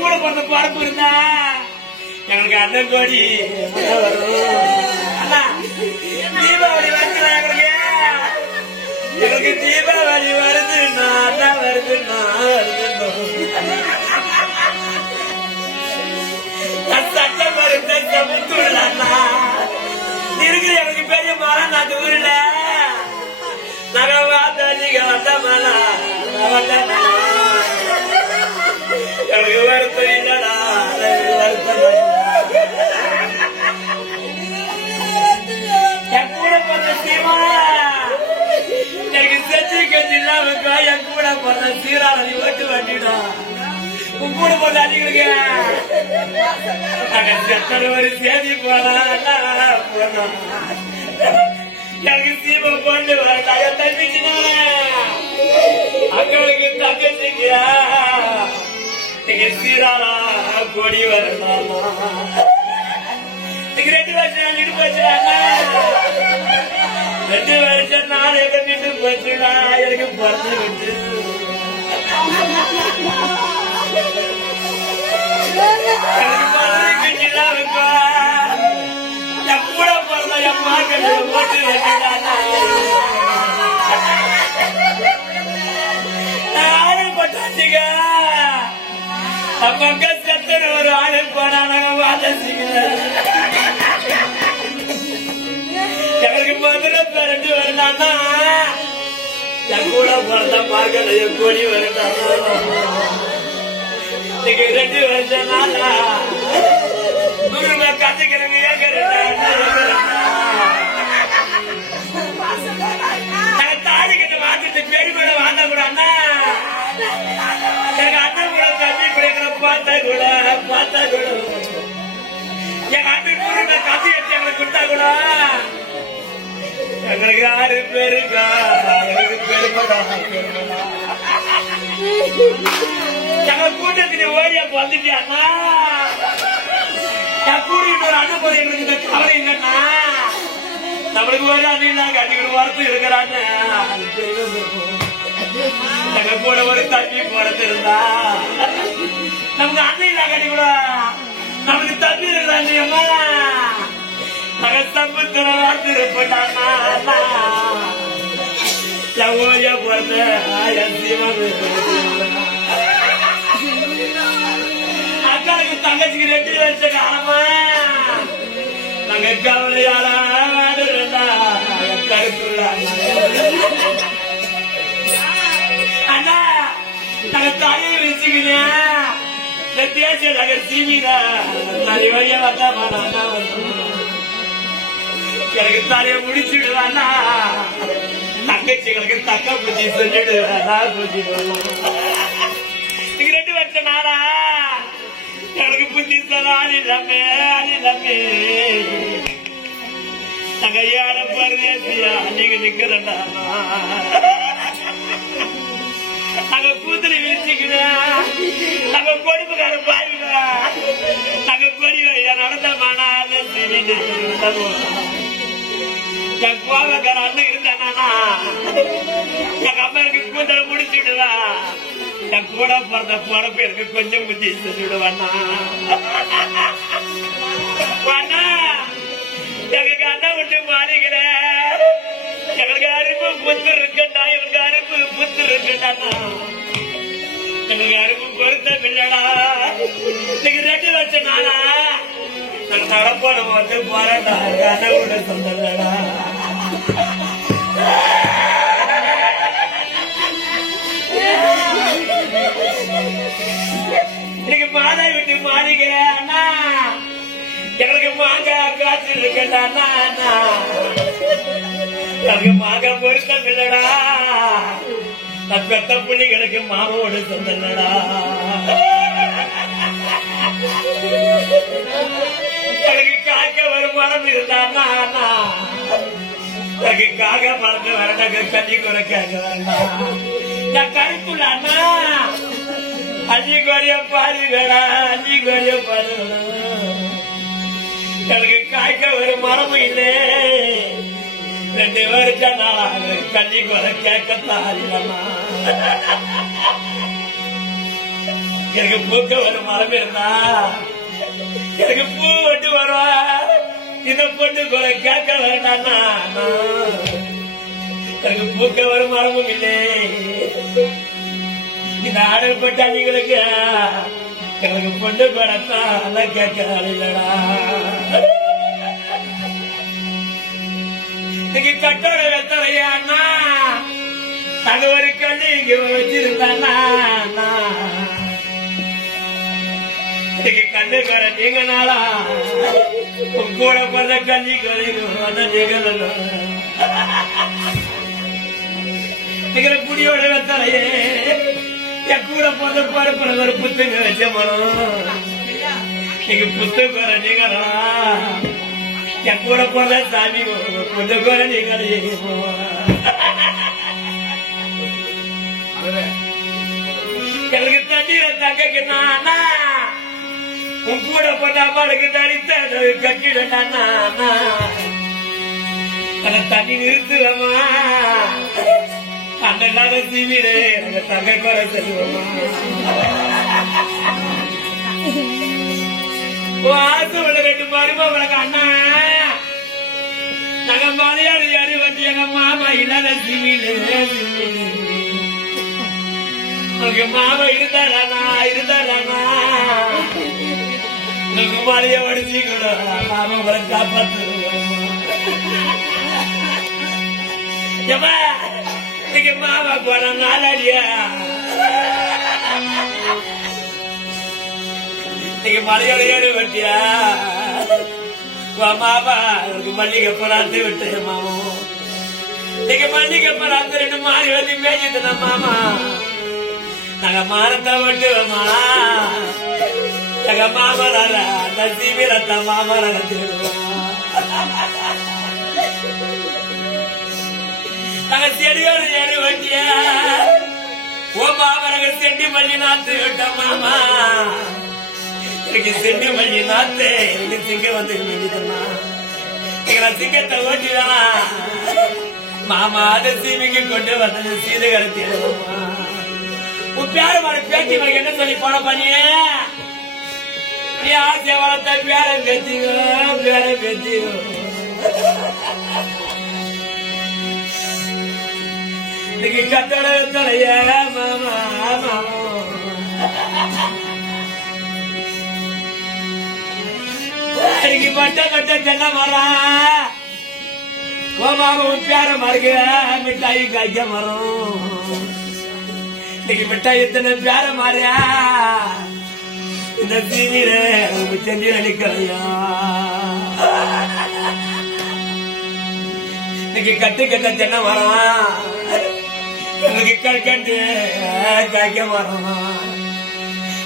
கூட பிறந்த பிறப்பு இருந்தா எனக்கு அண்ணன் கோடி. அண்ணா ஓட்டு உன் கூட பிறந்த அடிகளுக்கு செத்தன ஒரு சேதி போனா போனா எனக்கு சீம பொண்ணு வரட்டாங்க தம்பிச்சுனா அங்களுக்கு தங்கச்சிங்க. நீங்க சீராளா கொடி வரலாமா நீங்க ரெண்டு வருஷம் நின்று ரெண்டு வருஷம் நான் எங்க நின்று போச்சுடா. எனக்கு பிறந்து விட்டு. அங்க செத்துற ஒரு ஆளு போனாங்க வாதசிங்க எனக்கு மதுரை பிறந்து பிறந்த மகள் கோடி கொடி வரட்டானா ரெண்டு வருஷம் நாளா நூறு ரூபாய் கத்துக்கிறவங்க தாடி கிட்ட கூட வாங்க கூட அண்ணா. எங்க அண்ணன் கூட தம்பி பிள்ளைங்களை பார்த்தா கூட பார்த்தா கூட. எங்க அண்ணன் கத்தி எடுத்து எங்களுக்கு கொடுத்தா கூட. எனக்கு ஆறு பேருக்கா எனக்கு பெருமடா பெருமடா எங்க கூட்டத்துல ஓடிய வந்துட்டியாண்ணா? என் கூட்டிட்டு ஒரு அண்ணன் போற எங்களுக்கு இந்த நம்மளுக்கு ஒரு அண்ணன் நான் கட்டிக்கிட்டு இருக்கிறாங்க. எங்க கூட ஒரு தம்பி போறது இருந்தா? நமக்கு அண்ணன் நான் கட்டிக்கூட நமக்கு தம்பி இருக்கிறாங்க நாங்க சம்பத்துல பிறந்த அக்காவுக்கு தங்கச்சிக்கு ரெண்டு வச்ச காலமா நாங்க கவலையால அண்ணா நாங்க தலையை வச்சுக்கினேன் தேசிய நகர் சீமிதா தலை வழியா வந்தாமா அண்ணா வந்து எனக்கு தலைய முடிச்சுடுவானா தங்கச்சிகளுக்கு தக்க புத்தி சொல்லிடுவேன் ரெண்டு வருஷம் நாளா? எனக்கு புத்தி சொல்ல ஆள் இல்லாமே ஆள் இல்லாமே நாங்க யார பரதேசியா நீங்க நிக்கிறண்டா நாங்க கூத்துல வீழ்ச்சிக்கிறோம் நாங்க கொடுப்புக்கார பாருங்க நாங்க கொடி வையா நடந்தமானா என் கோவக்கார அண்ணன் இருந்தானா எங்க அம்மா எனக்கு கூந்தல முடிச்சுடுவா என் கூட பிறந்த பிறப்பு எனக்கு கொஞ்சம் புத்தி சொல்லிடுவாண்ணா அண்ணா எங்களுக்கு அண்ணன் விட்டு மாறிக்கிற. எங்களுக்கு அருப்பு புத்து இருக்கண்டா எங்களுக்கு அருப்பு புத்து இருக்கண்டா எங்களுக்கு அருப்பு பொருத்தம் இல்லடா. நீங்க ரெண்டு லட்சம் நாளா. நான் நடப்போட வந்து போறேன்டா. அண்ணன் விட சொந்தலடா மாதை விட்டு மாறிக்க அண்ணா. எங்களுக்கு மாங்காய் காய்ச்சி இருக்கட்டா அண்ணா அண்ணா. எனக்கு மாங்காய் பொருத்தம் இல்லடா. நான் பெத்த பிள்ளைகளுக்கு மாவோடு சொந்தடா எனக்கு காக்க வருமானம் இருந்தா அண்ணா அண்ணா. எனக்கு காக மறந்து வரணுங்க கண்ணி குறைக்காக வேண்டாம். நான் கருப்புல அண்ணா. அஞ்சு கோடிய பாதி வேணா அஞ்சு கோடிய பாதி எனக்கு காய்க்க ஒரு மரபு இல்லை. ரெண்டு வருஷம் நாளாக கண்ணி குறை கேட்கத்தான் இல்லம்மா எனக்கு பூக்க ஒரு மரம் இருந்தா எனக்கு பூ வெட்டு வருவா. இத பொண்ணு கூட கேட்க வேண்டாம்னா எனக்கு பூக்க ஒரு மரமும் இல்லை. இந்த ஆடல் பட்டாளிகளுக்கு அன்னிகளுக்கு எனக்கு பொண்ணு கூடத்தான் கேட்க இல்லடா. இன்னைக்கு கட்டோட வெத்தலையா அது ஒரு கண்ணு இங்க வச்சிருந்தானா இன்னைக்கு கண்ணு கர நீங்க உன் கூட பிறந்த கண்ணி கழிவு நிகழணும் நிகழ குடியோட வெத்தலையே. என் கூட பிறந்த பருப்புல ஒரு புத்தகம் வச்ச மனம் நீங்க புத்தகம் குறை நீங்களா என் கூட போறத சாமி புத்து குறை நீங்களே எனக்கு தண்ணீரை தக்க நானா. உன் கூட போட்ட அம்மாளுக்கு தனித்த கட்டிடனா அந்த தண்ணி நிறுத்துவமா அந்த இல்லாத சீவிடு அந்த தங்க குறை செல்வமா வாசோட ரெண்டு மருமகளுக்கு அண்ணா நாங்க மலையாளி யாரு வந்து எங்க மாமா இல்லாத சீவிடு உனக்கு மாமா இருந்தாரானா இருந்தாரானா உனக்கு மழைய வடிச்சு மாமா உங்களை ஏம்மா, மாமா போன நாளாடியா இன்னைக்கு மலையோட ஏடு வெட்டியா மாமா உனக்கு மல்லிகை போறாந்து விட்டு மாமா இன்னைக்கு மல்லிகை போறாந்து ரெண்டு மாறி வந்து மேய்ச்சதுனா மாமா நாங்க மாறத்த விட்டுவோமா எங்க மாமனார அந்த சீவிரத்த மாமனார தேடுவோம் நாங்க செடியோடு ஏறி வட்டிய ஓ மாமனங்க செண்டி மல்லி நாத்து விட்டோம் மாமா. எனக்கு செண்டி மல்லி நாத்து. எனக்கு சிங்க வந்து வேண்டியதுமா எங்களை சிங்கத்தை ஓட்டிதானா மாமா அதை சீமைக்கு கொண்டு வந்தது சீதை கடத்தி உன் பேர மாதிரி பேட்டி மணிக்கு என்ன சொல்லி போன பண்ணியே? நீ ஆசை வளர்த்த பேரம் பேத்தியோ பேரம் பேத்தியோ. இன்னைக்கு கத்தட தலைய மாமா மாமா இன்னைக்கு மட்ட மட்ட தென்னை மரம். ஓ மாமா உன் பேர மறுக்க மிட்டாய் காய்க்க மரம். இன்னைக்கு மிட்டாய் எத்தனை பேர மாறியா? இந்த தீவிர செஞ்சு நினைக்கிறையா இன்னைக்கு கட்டு கட்ட தென்னை மரம். எனக்கு கிடைக்கண்டு கிடைக்க போறோமா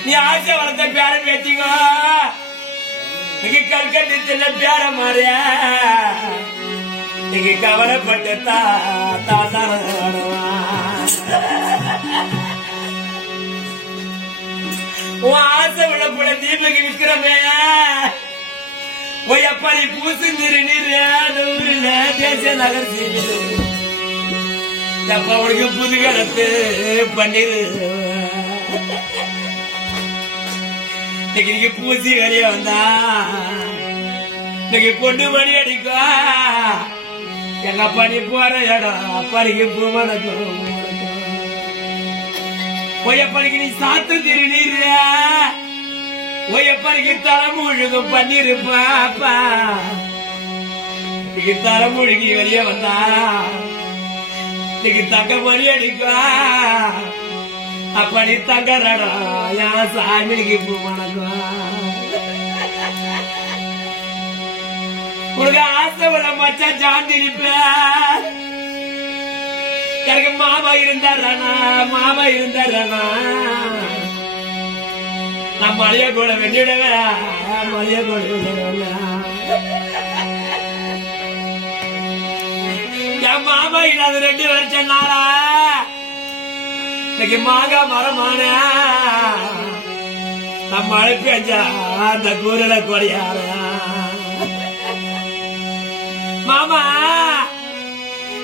நீ ஆசை வளர்த்த பேர பேத்திங்க இன்னைக்கு கற்கண்டு சின்ன பேர மாறியா. இன்னைக்கு கவலைப்பட்டு தா தாத்தான உன் ஆசை உள்ள புள்ள தீபக்கு விற்கிறமே ஓய் அப்பா நீ பூசு நீரு நீரு ஊரில் தேசிய நகர் சீவிடு அப்பா புது கணத்து பண்ணிரு. இன்னைக்கு பூசி வெளிய வந்தா இன்னைக்கு பொண்ணு மணி அடிக்கா எங்க அப்பா நீ போற இடம்? அப்பாடிக்கு பூ மணக்கும். ஒய்யப்படிக்கு நீ சாத்து திருநீர். ஒய்யப்படிக்கு தலைமுழுகு பண்ணிருப்பாப்பா இன்னைக்கு தலைமுழுகி வெளியே வந்தா இன்னைக்கு தங்க மணி அடிப்பா. அப்படி தங்கறடா என் சாமிக்கு பூ மணக்கும் உனக்கு ஆசை விட மச்சான் சாந்தி இருப்பேன் எனக்கு மாமா இருந்தாரானா மாமா இருந்தாரானா நான் மலைய கூட வெட்டிடுவேன் மலைய கூட என் மாமா இல்லாத ரெண்டு வருஷம் நாளா இன்னைக்கு மாங்கா மரமான. நான் மழை பெஞ்சா அந்த கூரல கொடையார. மாமா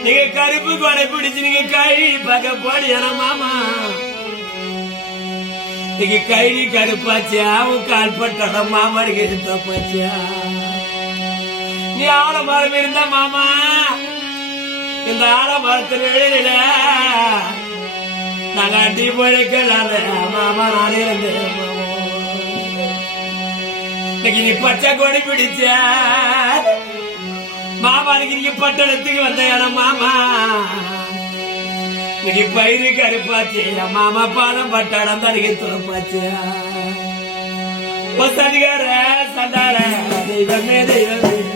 நீங்க கருப்பு கொடை பிடிச்சு நீங்க கை பக்க போடியான மாமா. இன்னைக்கு கழி கருப்பாச்சியா உன் கால் பட்டோட மாமாடிக்கு எடுத்தாப்பாச்சியா நீ ஆல மரம் இருந்தா மாமா இந்த ஆலமரத்தில் வெளியில நாங்க அடி போயிருக்கலாத மாமா நானே இருந்தேன் இன்னைக்கு நீ பச்சை கொடி பிடிச்ச. மாமா நீங்க பட்டணத்துக்கு வந்த மாமா. இன்னைக்கு பயிறு கருப்பாச்சு. மாமா பாடம் பட்டாடம் தடுக்க துறப்பாச்சு. பசதிகார சண்டார. தெய்வமே தெய்வமே.